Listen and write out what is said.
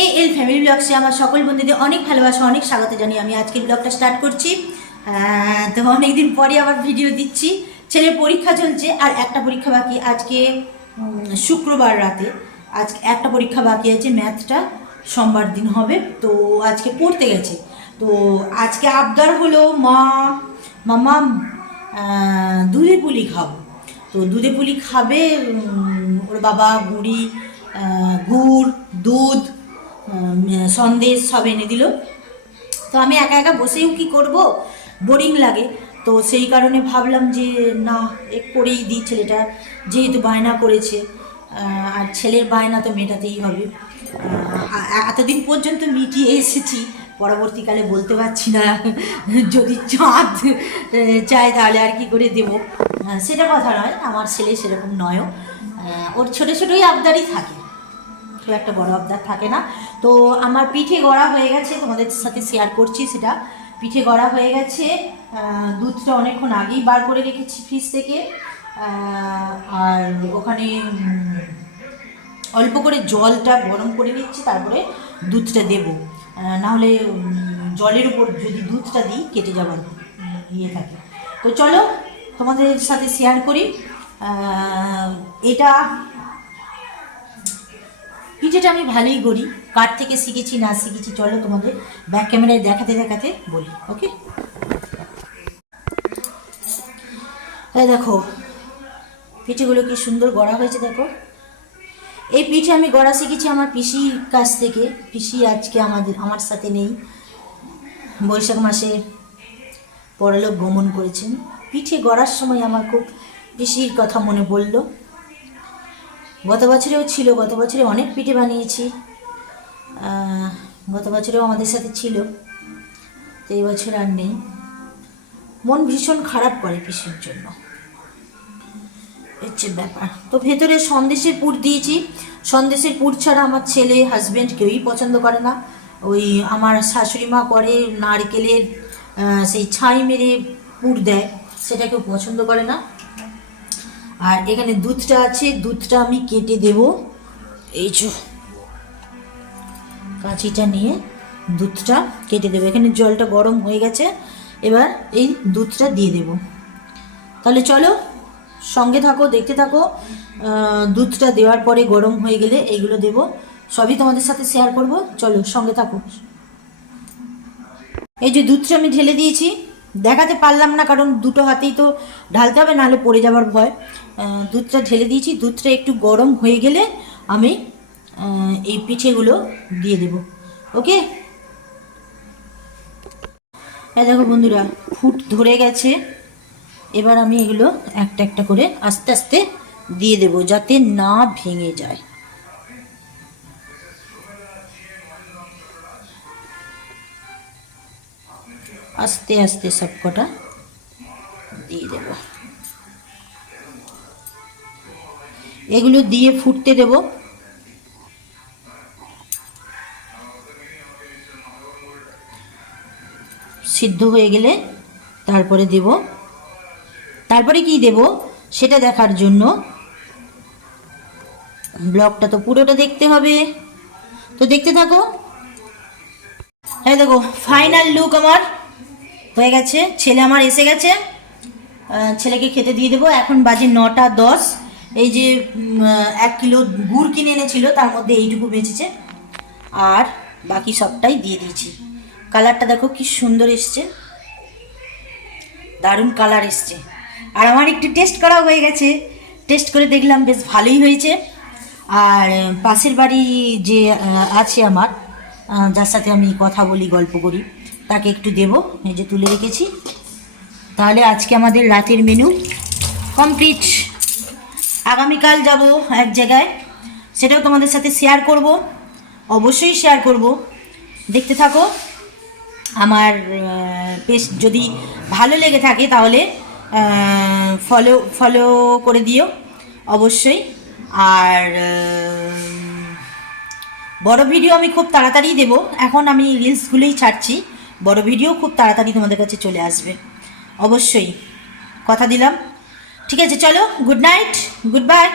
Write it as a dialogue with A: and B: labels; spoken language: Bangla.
A: এ এল ফ্যামিলি ব্লগসে আমার সকল বন্ধুদের অনেক ভালোবাসা, অনেক স্বাগত জানিয়ে আমি আজকের ব্লগটা স্টার্ট করছি। তো অনেকদিন পরে আবার ভিডিও দিচ্ছি। ছেলের পরীক্ষা চলছে আর একটা পরীক্ষা বাকি আজকে শুক্রবার রাতে। আজ একটা পরীক্ষা বাকি আছে ম্যাথটা সোমবার দিন হবে। তো আজকে পড়তে গেছে। তো আজকে আবদার হলো মা, মামা দুধে পুলি খাব। তো দুধে পুলি খাবে ওর বাবা গুড়ি গুড়, দুধ সন্দেশ সব এনে দিল। তো আমি একা একা বসেও কি করব? বোরিং লাগে। তো সেই কারণে ভাবলাম যে, না এক করেই দিই ছেলেটা। যেহেতু বায়না করেছে আর ছেলের বায়না তো মেটাতেই হবে। এতদিন পর্যন্ত মিটিয়ে এসেছি, পরবর্তীকালে বলতে পারছি না। যদি চাঁদ চায় তাহলে আর কি করে দেব? সেটা কথা নয়, আমার ছেলে সেরকম নয়ও। ওর ছোটো ছোটোই আবদারই থাকে। খুব একটা বড় আবদার থাকে না। তো আমার পিঠে গড়া হয়ে গেছে, তোমাদের সাথে শেয়ার করছি সেটা। পিঠে গড়া হয়ে গেছে দুধটা অনেকক্ষণ আগেই বার করে রেখেছি ফ্রিজ থেকে। আর ওখানে অল্প করে জলটা গরম করে নিচ্ছি, তারপরে দুধটা দেব। নাহলে জলের উপর যদি দুধটা দিই, কেটে যাবার ইয়ে থাকে। তো চলো তোমাদের সাথে শেয়ার করি। এটা পিঠেটা আমি ভালোই করি, কার থেকে শিখেছি, না শিখেছি, চলো তোমাদের ব্যাক ক্যামেরায় দেখাতে দেখাতে বলি ওকে এই দেখো, পিঠেগুলো কি সুন্দর গড়া হয়েছে, দেখো। এই পিঠে আমি গড়া শিখেছি আমার পিসির কাছ থেকে, পিসি আজকে আমাদের, আমার সাথে নেই। বৈশাখ মাসে পরলোক ভ্রমণ করেছেন। পিঠে গড়ার সময় আমার খুব পিসির কথা মনে পড়ল। গত বছরেও ছিল, গত বছরে অনেক পিঠে বানিয়েছি। গত বছরেও আমাদের সাথে ছিল, তো এই বছর আর নেই। মন ভীষণ খারাপ করে পিসির জন্য? হচ্ছে ব্যাপার। তো ভেতরে সন্দেশের পুর দিয়েছি। সন্দেশের পুর ছাড়া আমার ছেলে হাজব্যান্ড কেউই পছন্দ করে না। ওই আমার শাশুড়ি মা করে নারকেলের সেই ছাই মেরে পুর দেয়, সেটা কেউ পছন্দ করে না। আর এখানে দুধটা আছে, দুধটা আমি কেটে দেব। এই যে, কাঁচিটা নিয়ে দুধটা কেটে দেবো। এখানে জলটা গরম হয়ে গেছে, এবার এই দুধটা দিয়ে দেব। তাহলে চলো, সঙ্গে থাকো, দেখতে থাকো দুধটা দেওয়ার পরে গরম হয়ে গেলে এইগুলো দেব। সবই তোমাদের সাথে শেয়ার করব। চলো, সঙ্গে থাকো। এই যে দুধটা আমি ঢেলে দিয়েছি দেখাতে পারলাম না, কারণ দুটো হাতেই তো ঢালতে হবে, নাহলে পড়ে যাবার ভয়। দুধটা ঢেলে দিয়েছি, দুধটা একটু গরম হয়ে গেলে আমি এই পিঠেগুলো দিয়ে দেব। ওকে? হ্যাঁ দেখো বন্ধুরা, ফুট ধরে গেছে। এবার আমি এগুলো একটা একটা করে আস্তে আস্তে দিয়ে দেব, যাতে না ভেঙে যায়। আস্তে আস্তে সব কটা দিয়ে দেব। এগুলো দিয়ে ফুটতে দেব। সিদ্ধ হয়ে গেলে তারপরে দেব। তারপরে কি দেব সেটা দেখার জন্য? ব্লগটা তো পুরোটা দেখতে হবে। তো দেখতে থাকো। হ্যাঁ দেখো ফাইনাল লুক আমার। হয়ে গেছে। ছেলে আমার এসে গেছে। ছেলেকে খেতে দিয়ে দেবো। এখন বাজে নটা দশ। এই যে এক কিলো গুড় কিনে এনেছিল, তার মধ্যে এইটুকু বেঁচেছে। আর বাকি সবটাই দিয়ে দিয়েছি। কালারটা দেখো কি সুন্দর এসছে। দারুণ কালার এসছে। আর আমার একটু টেস্ট করা হয়ে গেছে। টেস্ট করে দেখলাম বেশ ভালোই হয়েছে। আর পাশের বাড়ি যে আছে আমার যার সাথে আমি কথা বলি, গল্প করি। তাকে একটু দেবো, এই যে তুলে রেখেছি। তাহলে আজকে আমাদের রাতের মেনু কমপ্লিট আগামীকাল যাব এক জায়গায়, সেটাও তোমাদের সাথে শেয়ার করব, অবশ্যই শেয়ার করব। দেখতে থাকো, আমার পেজ যদি ভালো লেগে থাকে তাহলে ফলো ফলো করে দিও, অবশ্যই। আর বড় ভিডিও আমি খুব তাড়াতাড়ি দেব। এখন আমি রিলসগুলোই ছাড়ছি। বড় ভিডিও খুব তাড়াতাড়ি তোমাদের কাছে চলে আসবে। অবশ্যই। কথা দিলাম। ঠিক আছে, চলো গুড নাইট গুড বাই